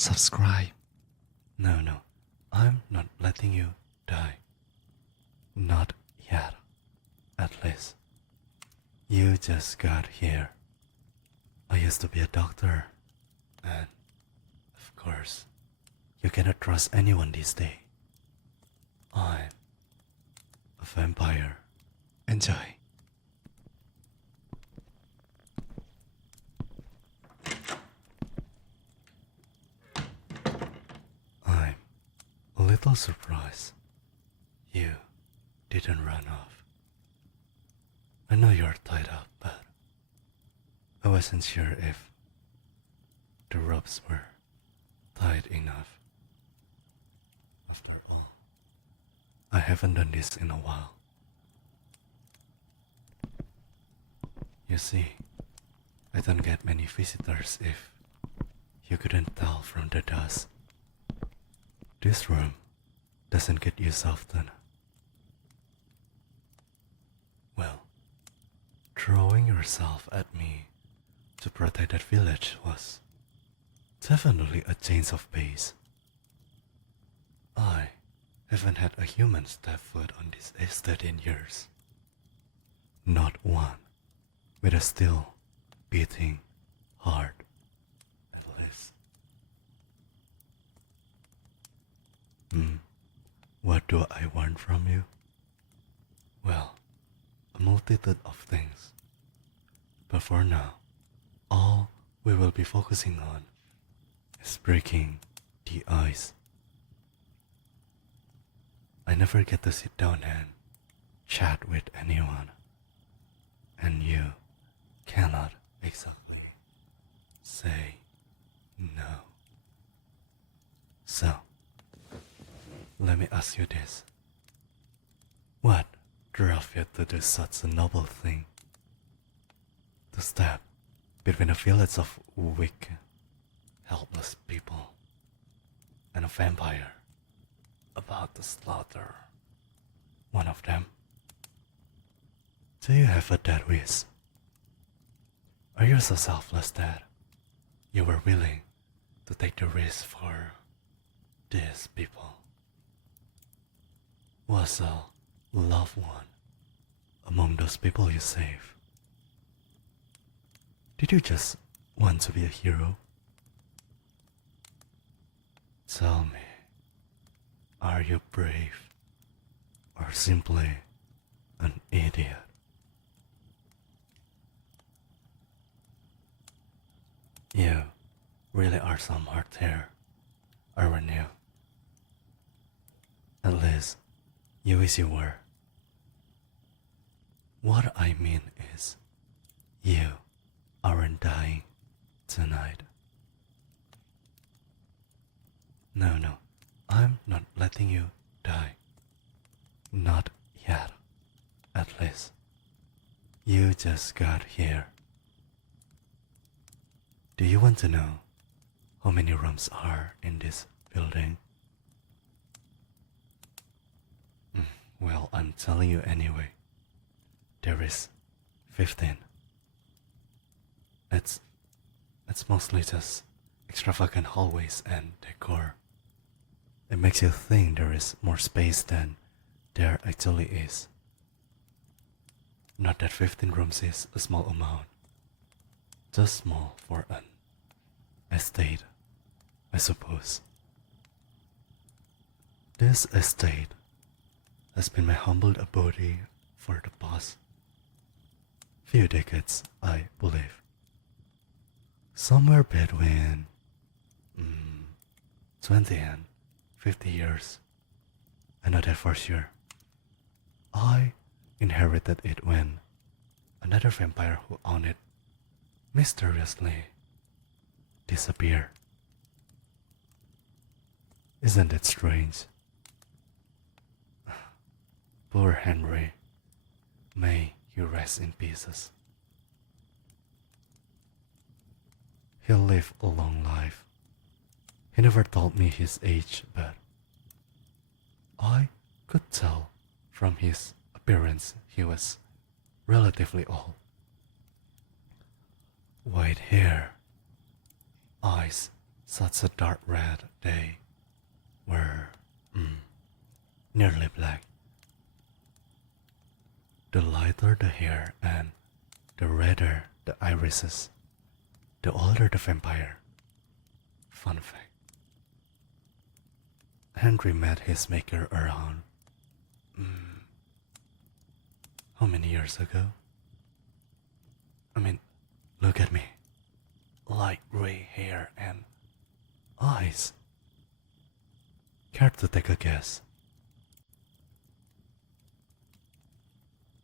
subscribe. No, no, I'm not letting you die. Not yet, at least. You just got here. I used to be a doctor, and of course, you cannot trust anyone these days. I'm a vampire. Enjoy. I'm a little surprised you didn't run off. I know you're tied up, but I wasn't sure if the ropes were tight enough. After all, I haven't done this in a while. You see, I don't get many visitors if you couldn't tell from the dust. This room doesn't get used often. Well, throwing yourself at me to protect that village was definitely a change of pace. I haven't had a human step foot on this estate in years. Not one, with a still beating heart, at least. What do I want from you? Well, a multitude of things. But for now, all we will be focusing on is breaking the ice. I never get to sit down and chat with anyone, and you cannot exactly say no. So, let me ask you this. What drove you to do such a noble thing? To step between a village of weak, helpless people and a vampire about to slaughter one of them? Do you have a death wish? Are you so selfless that you were willing to take the risk for these people? Was a loved one among those people you saved? Did you just want to be a hero? Tell me, are you brave or simply an idiot? You really are smart here, aren't you? At least, you wish you were. What I mean is, you aren't dying tonight. No, no, I'm not letting you die. Not yet, at least. You just got here. Do you want to know how many rooms are in this building? Well, I'm telling you anyway. There is 15. It's mostly just extravagant hallways and decor. It makes you think there is more space than there actually is. Not that 15 rooms is a small amount. Just small for an estate, I suppose. This estate has been my humble abode for the past few decades, I believe. Somewhere between 20 and 50 years. I know that for sure. I inherited it when another vampire who owned it mysteriously disappeared. Isn't it strange? Poor Henry. May he rest in pieces. He lived a long life. He never told me his age, but I could tell from his appearance he was relatively old. White hair, eyes such a dark red they were nearly black. The lighter the hair and the redder the irises, the older the vampire. Fun fact. Henry met his maker around how many years ago? I mean, look at me. Light gray hair and eyes. Care to take a guess?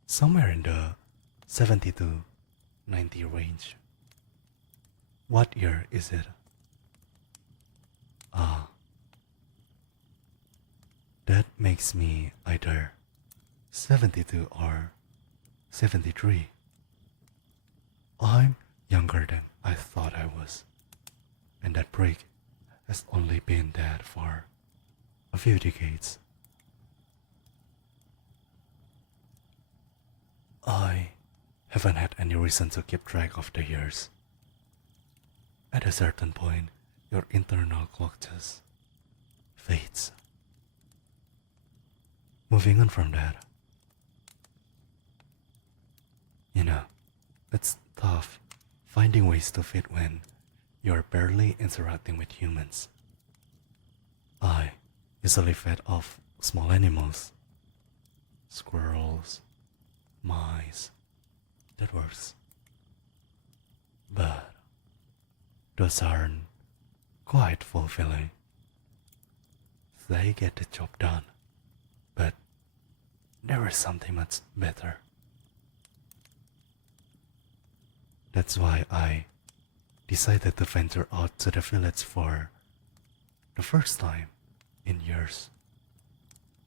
Somewhere in the 70 to 90 range. What year is it? Ah, that makes me either 72 or 73. I'm younger than I thought I was, and that break has only been dead for a few decades. I haven't had any reason to keep track of the years. At a certain point, your internal clock just fades. Moving on from that, it's tough finding ways to fit when you're barely interacting with humans. I usually fed off small animals, squirrels, mice, that works. But those aren't quite fulfilling. They get the job done, but there is something much better. That's why I decided to venture out to the village for the first time in years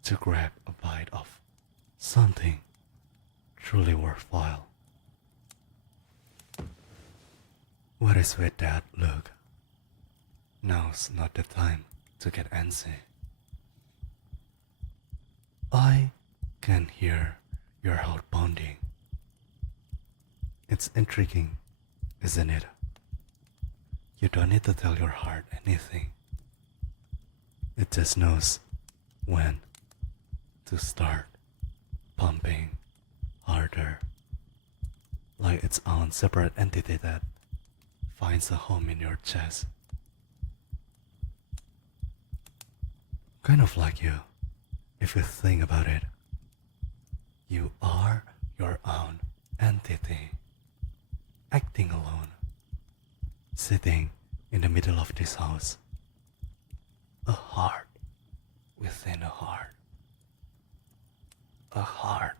to grab a bite of something truly worthwhile. What is with that look? Now's not the time to get antsy. I can hear your heart pounding. It's intriguing, isn't it? You don't need to tell your heart anything. It just knows when to start pumping harder, like its own separate entity that finds a home in your chest. Kind of like you, if you think about it. You are your own entity, acting alone, sitting in the middle of this house. A heart within a heart. A heart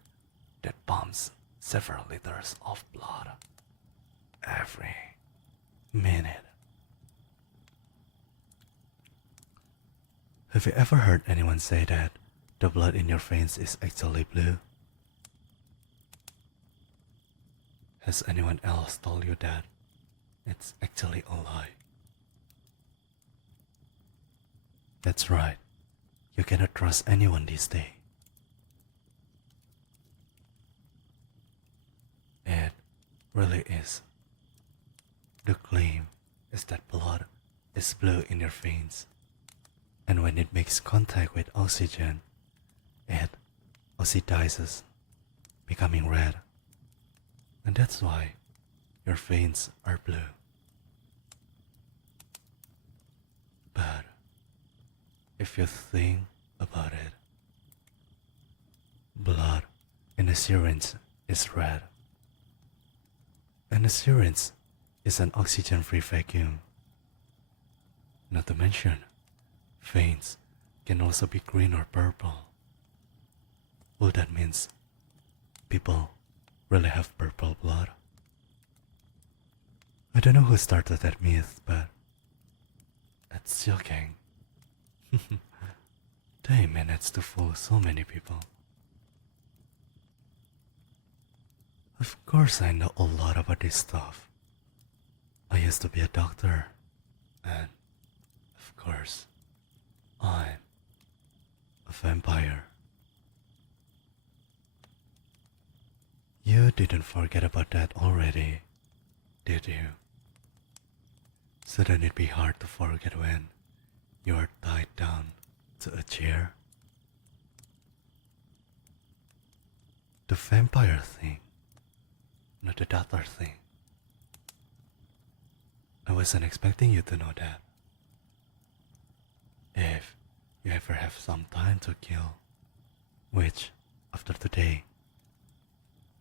that pumps several liters of blood every minute. Have you ever heard anyone say that the blood in your veins is actually blue? Has anyone else told you that it's actually a lie? That's right. You cannot trust anyone these days. It really is. The claim is that blood is blue in your veins, and when it makes contact with oxygen, it oxidizes, becoming red. And that's why your veins are blue. But if you think about it, blood in a syringe is red, and a syringe is an oxygen-free vacuum. Not to mention, veins can also be green or purple. Well, that means people really have purple blood. I don't know who started that myth, but it's shocking. They managed to fool so many people. Of course I know a lot about this stuff. I used to be a doctor, and of course, I'm a vampire. You didn't forget about that already, did you? Shouldn't it be hard to forget when you are tied down to a chair? The vampire thing, not the daughter thing. I wasn't expecting you to know that. If you ever have some time to kill, which, after today,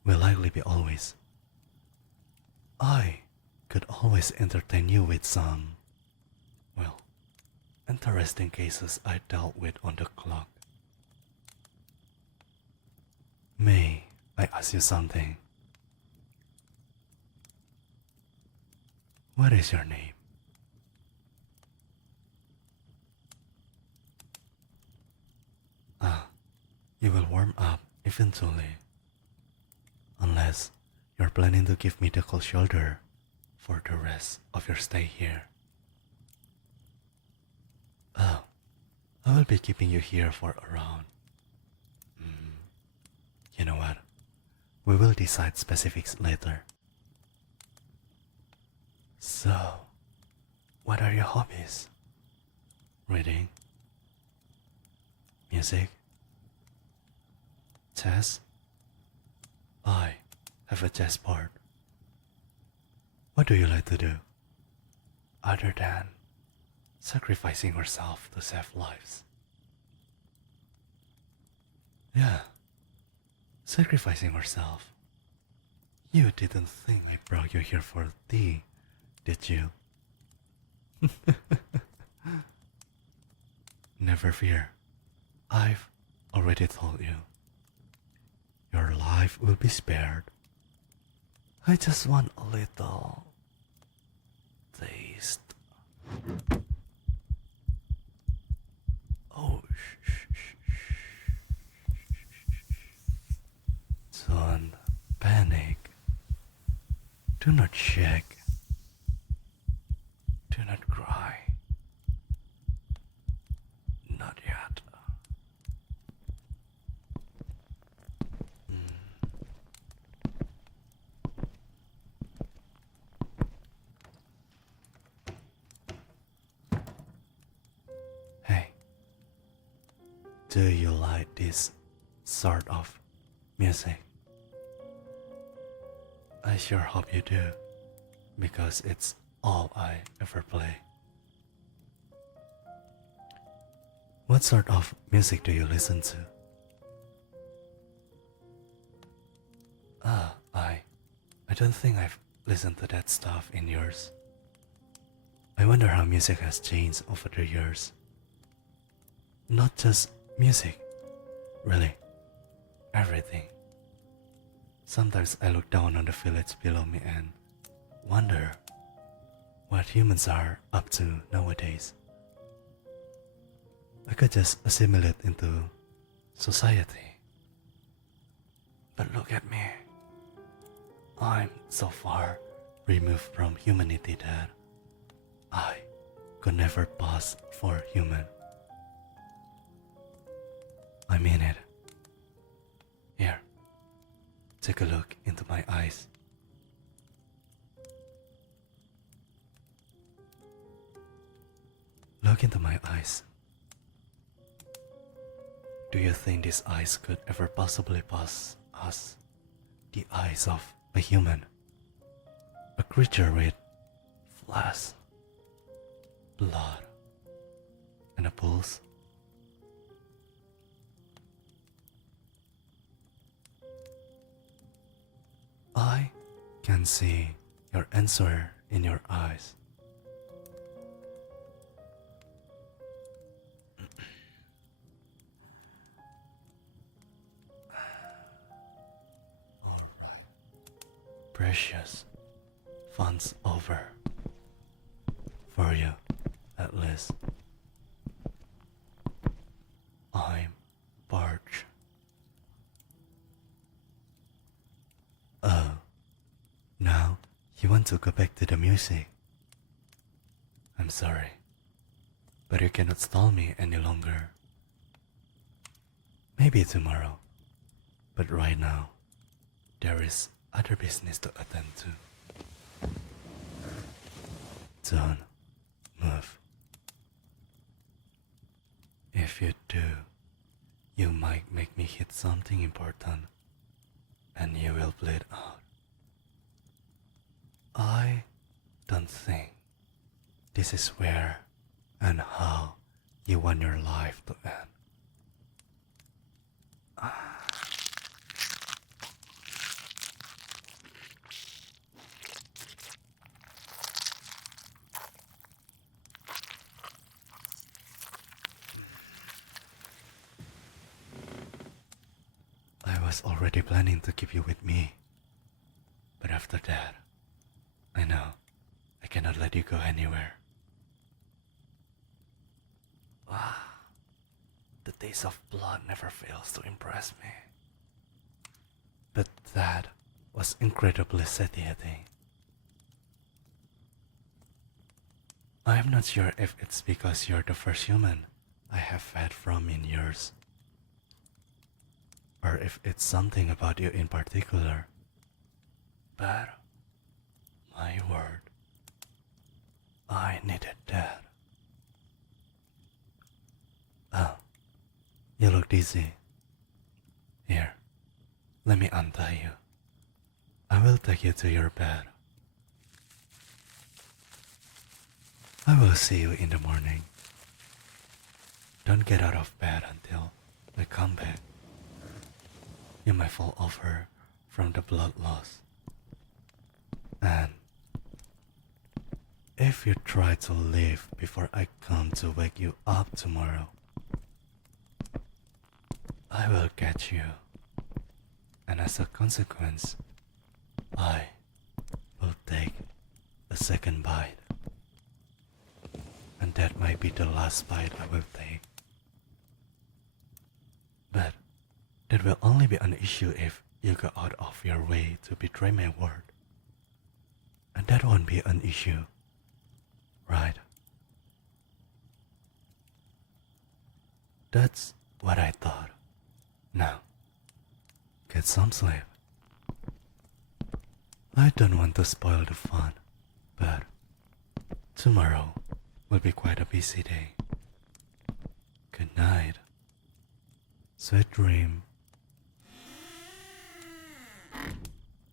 will likely be always, I could always entertain you with some, well, interesting cases I dealt with on the clock. May I ask you something? What is your name? You will warm up eventually. Unless you're planning to give me the cold shoulder for the rest of your stay here. Oh, I will be keeping you here for around. You know what? We will decide specifics later. So, what are your hobbies? Reading? Music? Chess? I have a chess board. What do you like to do? Other than sacrificing yourself to save lives. Yeah, sacrificing yourself. You didn't think I brought you here for tea, did you? Never fear. I've already told you. Your life will be spared. I just want a little taste. Oh, shh. Don't panic. Do not shake. Do not cry. Not yet. Hey, do you like this sort of music? I sure hope you do, because it's all I ever play. What sort of music do you listen to? I don't think I've listened to that stuff in years. I wonder how music has changed over the years. Not just music, really, everything. Sometimes I look down on the village below me and wonder what humans are up to nowadays. I could just assimilate into society. But look at me. I'm so far removed from humanity that I could never pass for human. I mean it. Here, take a look into my eyes. Look into my eyes. Do you think these eyes could ever possibly pass us the eyes of a human? A creature with flesh, blood, and a pulse? I can see your answer in your eyes. Precious, fun's over. For you, at least. I'm parched. Oh, now you want to go back to the music? I'm sorry, but you cannot stall me any longer. Maybe tomorrow, but right now, there is other business to attend to. Don't move. If you do, you might make me hit something important and you will bleed out. I don't think this is where and how you want your life to end. I was already planning to keep you with me, but after that, I know I cannot let you go anywhere. The taste of blood never fails to impress me. But that was incredibly satiating. I'm not sure if it's because you're the first human I have fed from in years, or if it's something about you in particular. But, my word, I needed that. Oh, you look dizzy. Here, let me untie you. I will take you to your bed. I will see you in the morning. Don't get out of bed until I come back. You might fall over from the blood loss. And if you try to leave before I come to wake you up tomorrow, I will catch you. And as a consequence, I will take a second bite. And that might be the last bite I will take. But that will only be an issue if you go out of your way to betray my word. And that won't be an issue, right? That's what I thought. Now, get some sleep. I don't want to spoil the fun, but tomorrow will be quite a busy day. Good night. Sweet dream.